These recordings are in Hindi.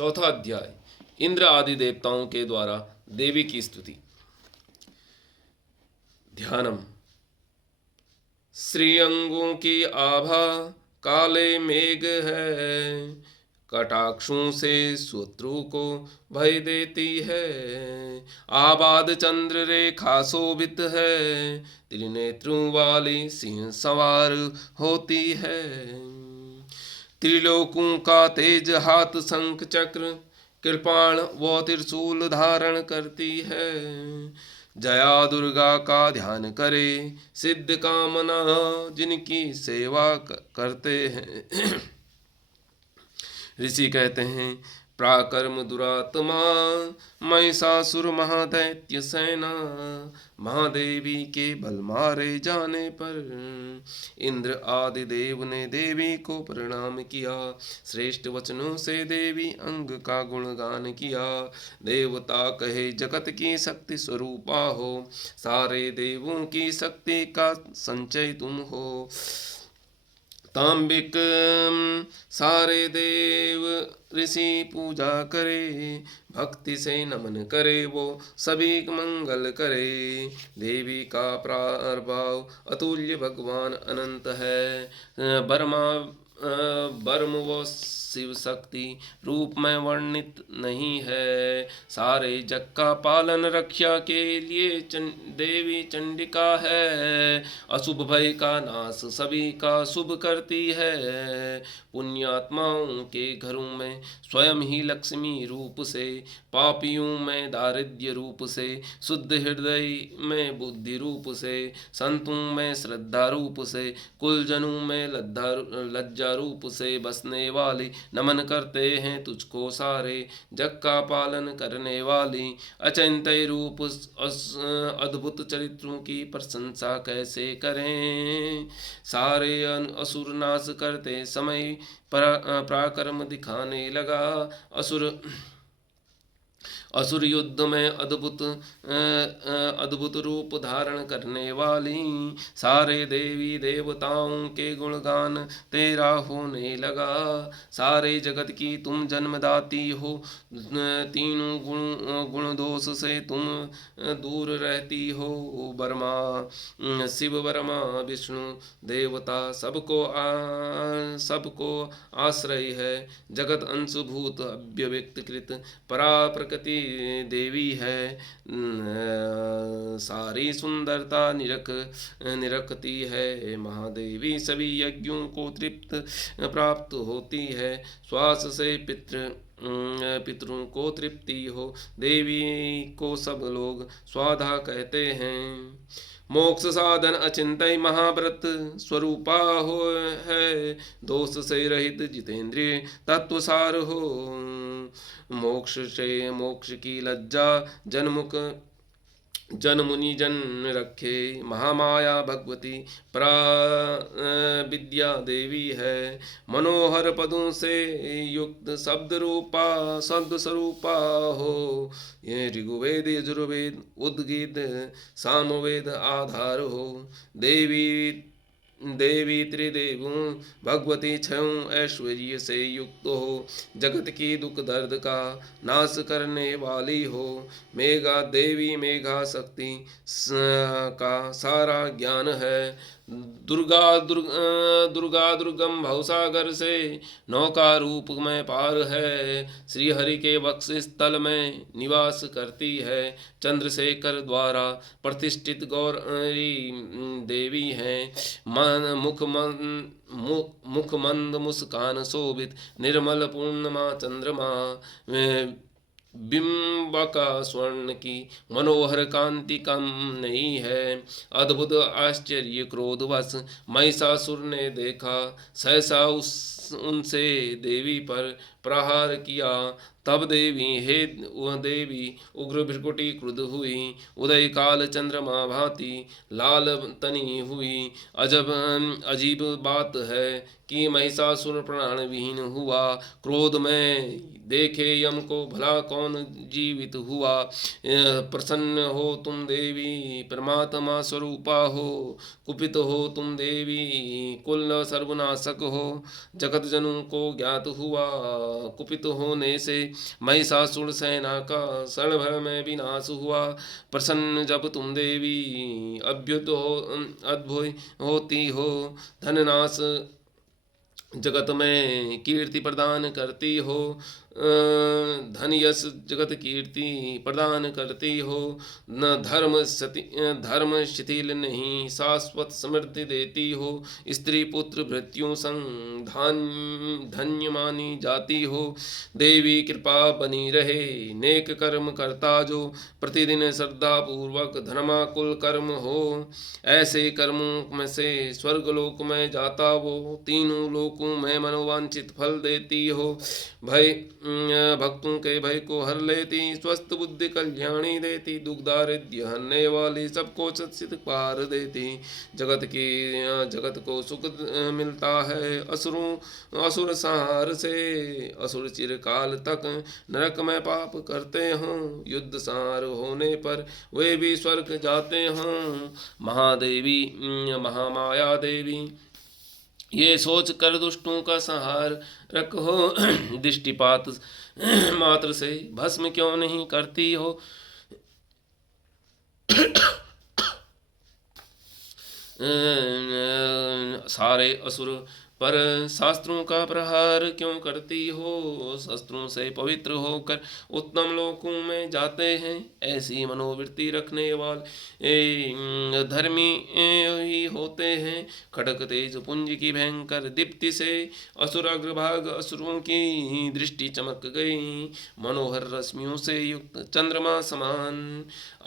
चौथा अध्याय, इंद्र आदि देवताओं के द्वारा देवी की स्तुति। ध्यानम। श्री अंगों की आभा काले मेघ है, कटाक्षों से शत्रु को भय देती है। आबाद चंद्र रेखा शोभित है, त्रिनेत्रों वाली सिंह सवार होती है। त्रिलोकों का तेज हाथ शंख चक्र कृपाण व त्रिशूल धारण करती है। जया दुर्गा का ध्यान करे, सिद्ध कामना जिनकी सेवा करते हैं। ऋषि कहते हैं, प्राकर्म दुरात्मा महिषासुर महादैत्य सेना, महादेवी के बल मारे जाने पर इंद्र आदि देव ने देवी को प्रणाम किया। श्रेष्ठ वचनों से देवी अंग का गुणगान किया। देवता कहे जगत की शक्ति स्वरूपा हो, सारे देवों की शक्ति का संचय तुम हो। तांबिक सारे देव ऋषि पूजा करे, भक्ति से नमन करे वो सभी मंगल करे। देवी का प्रादुर्भाव अतुल्य भगवान अनंत है, ब्रह्म व शिव शक्ति रूप में वर्णित नहीं है। सारे जग का पालन रक्षा के लिए देवी चंडिका है। अशुभ भय का नाश सभी का शुभ करती है। पुण्यात्माओं के घरों में स्वयं ही लक्ष्मी रूप से, पापियों में दारिद्र्य रूप से, शुद्ध हृदय में बुद्धि रूप से, संतों में श्रद्धा रूप से, कुलजनों में लज्जा रूप से बसने वाली नमन करते हैं तुझको सारे जग का पालन करने वाली। अचिंत्य रूप अद्भुत चरित्रों की प्रशंसा कैसे करें। सारे असुर नाश करते समय पराक्रम दिखाने लगा। असुर युद्ध में अद्भुत रूप धारण करने वाली। सारे देवी देवताओं के गुणगान तेरा होने लगा। सारे जगत की तुम जन्मदाती हो, तीनों गुण दोष से तुम दूर रहती हो। ब्रह्मा शिव ब्रह्मा विष्णु देवता सबको आश्रय है। जगत अंशभूत अव्यक्त कृत परा प्रकृति देवी है। सारी सुंदरता निरखती है। महादेवी सभी यज्ञों को तृप्त प्राप्त होती है। श्वास से पितरों को तृप्ति हो। देवी को सब लोग स्वाधा कहते हैं। मोक्ष साधन अचिंत्य महाव्रत स्वरूपा हो है। दोष से रहित जितेंद्रिय तत्वसार हो। मोक्ष की लज्जा जन मुनि जन रखे। महामाया भगवती परा विद्या देवी है। मनोहर पदों से युक्त शब्द स्वरूपा हो। ये ऋग्वेद यजुर्वेद उद्गीत सामवेद आधार हो। देवी त्रिदेवों भगवती छयों ऐश्वर्य से युक्त हो। जगत की दुख दर्द का नाश करने वाली हो। मेघा देवी मेघा शक्ति का सारा ज्ञान है। दुर्गा दुर्गम भवसागर से नौका रूप में पार है। श्री हरि के वक्ष स्थल में निवास करती है। चंद्रशेखर द्वारा प्रतिष्ठित गौरी देवी हैं। मुख मंद मुस्कान शोभित निर्मल पूर्णिमा चंद्रमा बिंबका स्वर्ण की मनोहर कांति कम नहीं है। अद्भुत आश्चर्य क्रोधवश महिषासुर ने देखा। सहसा उनसे देवी पर प्रहार किया। तब देवी उग्र भ्रिकुटी क्रुद्ध हुई। उदय काल चंद्रमा भांति लाल तनी हुई। अजीब बात है कि महिषासुर प्राण विहीन हुआ। क्रोध में देखे यम को भला कौन जीवित हुआ। प्रसन्न हो तुम देवी परमात्मा स्वरूपा हो। कुपित हो तुम देवी कुल सर्वनाशक हो। जगत जनों को ज्ञात हुआ कुपित होने से महिषासुर सेना का क्षण भर में विनाश हुआ। प्रसन्न जब तुम देवी अद्भुत होती हो, धननाश जगत में कीर्ति प्रदान करती हो, धन यश जगत कीर्ति प्रदान करती हो। न धर्म शिथिल नहीं, शाश्वत समृद्धि देती हो। स्त्री पुत्र भृत्यों संग धन्य मानी जाती हो। देवी कृपा बनी रहे, नेक कर्म करता जो, प्रतिदिन श्रद्धा पूर्वक धर्माकुल कर्म हो। ऐसे कर्मों में से स्वर्गलोक में जाता वो, तीनों लोकों में मनोवांछित फल देती हो। भक्तों के भय को हर लेती, स्वस्थ बुद्धि कल्याणी देती, दुख दारिद्र्य हरने वाली, सबको सत्सित पार देती। जगत को सुख मिलता है असुर संहार से। असुर चिरकाल तक नरक में पाप करते हों, युद्ध संहार होने पर वे भी स्वर्ग जाते हों। महादेवी महामाया देवी ये सोच कर दुष्टों का संहार रखो। दृष्टिपात मात्र से भस्म क्यों नहीं करती हो। सारे असुर पर शास्त्रों का प्रहार क्यों करती हो। शस्त्रों से पवित्र होकर उत्तम लोकों में जाते हैं। ऐसी मनोवृत्ति रखने वाले धर्मी ही होते हैं। खड़क तेज पुंज की भयंकर दीप्ति से असुर अग्रभाग असुरों की दृष्टि चमक गई। मनोहर रश्मियों से युक्त चंद्रमा समान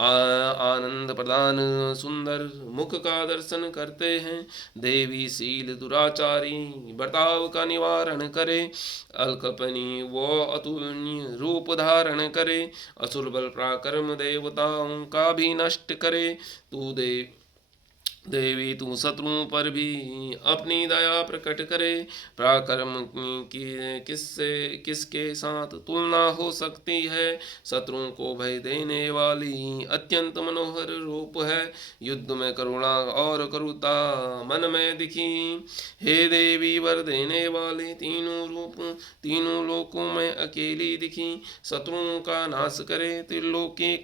आनंद प्रदान सुंदर मुख का दर्शन करते हैं। देवी शील दुराचारी बर्ताव का निवारण करे। अल्कपनी वो अतुलनीय रूप धारण करे। असुर बल पराक्रम देवताओं का भी नष्ट करे। देवी तू शत्रुओं पर भी अपनी दया प्रकट करे। पराक्रम की किसके साथ तुलना हो सकती है। शत्रुओं को भय देने वाली अत्यंत मनोहर रूप है। युद्ध में करुणा और करुणा मन में दिखी। हे देवी वर देने वाली तीनों लोकों में अकेली दिखी। शत्रुओं का नाश करे, त्रिलोकी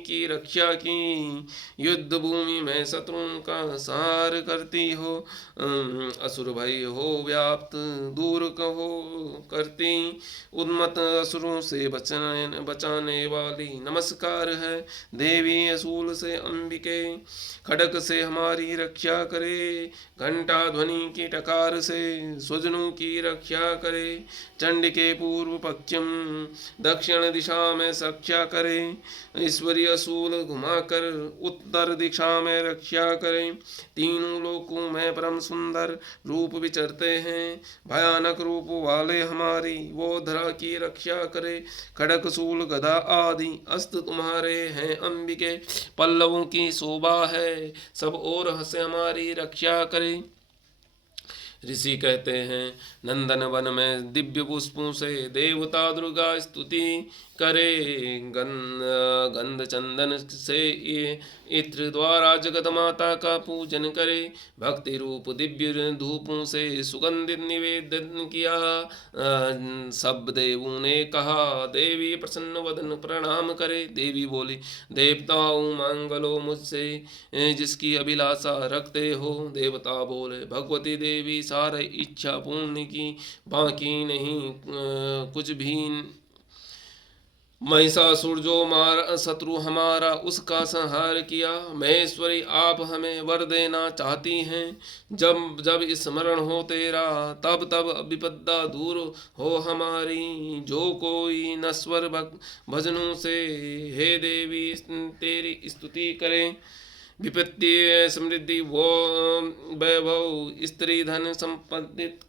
की रक्षा की। युद्ध भूमि में शत्रुओं का संहार करती हो। असुर भय हो व्याप्त दूर कहो करती। उन्मत्त असुरों से बचाने वाली नमस्कार है। देवी असूल से अंबिके खड़क से हमारी रक्षा करे। घंटा ध्वनि की टकार से स्वजनों की रक्षा करे। चंडिके पूर्व पश्चिम दक्षिण दिशा में रक्षा करे। ईश्वरी असूल घुमाकर उत्तर दिशा में रक्षा करें। तीनों लोकों में परम सुंदर रूप विचरते हैं। भयानक रूप वाले हमारी वो धरा की रक्षा करे। खड़क शूल गदा आदि अस्त्र तुम्हारे हैं अंबिके। पल्लवों की शोभा है, सब ओर हंसे हमारी रक्षा करे। ऋषि कहते हैं नंदन वन में दिव्य पुष्पों से देवता दुर्गा स्तुति करे। गंध चंदन से इत्र द्वारा जगत माता का पूजन करे। भक्ति रूप दिव्य धूपों से सुगंधित निवेदन किया। सब देवों ने कहा देवी प्रसन्न वदन प्रणाम करे। देवी बोली देवताओं मांगलो मुझसे जिसकी अभिलाषा रखते हो। देवता बोले भगवती देवी सारे इच्छा पूर्ण की, बाकी नहीं कुछ भी। महिषासुर जो शत्रु हमारा उसका संहार किया। महेश्वरी आप हमें वर देना चाहती हैं। जब स्मरण हो तेरा तब विपदा दूर हो हमारी। जो कोई नश्वर भजनों से हे देवी तेरी स्तुति करें। विपत्ति समृद्धि वो वैभव स्त्री धन संपादित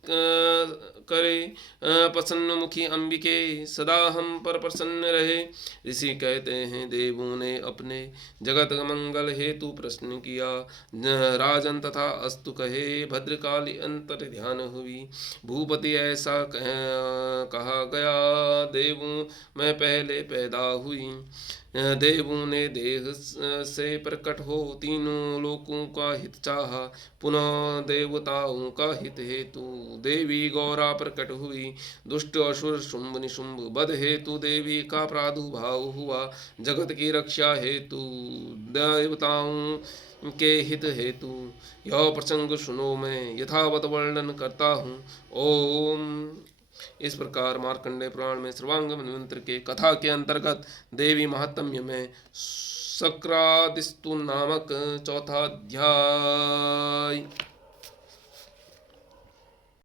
करे। प्रसन्न मुखी अंबिके सदा हम पर प्रसन्न रहे। ऋषि कहते हैं देवों ने अपने जगत मंगल हेतु प्रश्न किया। राजन तथा अस्तु कहे भद्रकाली अंतर ध्यान हुई। भूपति ऐसा कहा गया देवों में पहले पैदा हुई। देवों ने देह से प्रकट हो तीनों लोकों का हित चाहा, पुनः देवताओं का हित हेतु देवी गौरा प्रकट हुई। दुष्ट असुर शुंभ निशुंभ बध हेतु देवी का प्रादुर्भाव हुआ। जगत की रक्षा हेतु देवताओं के हित हेतु यह प्रसंग सुनो, मैं यथावत वर्णन करता हूँ। ओम। इस प्रकार मार्कंडेय पुराण में सर्वांग मंत्र के कथा के अंतर्गत देवी महात्म्य में सक्रादिस्तु नामक चौथा अध्याय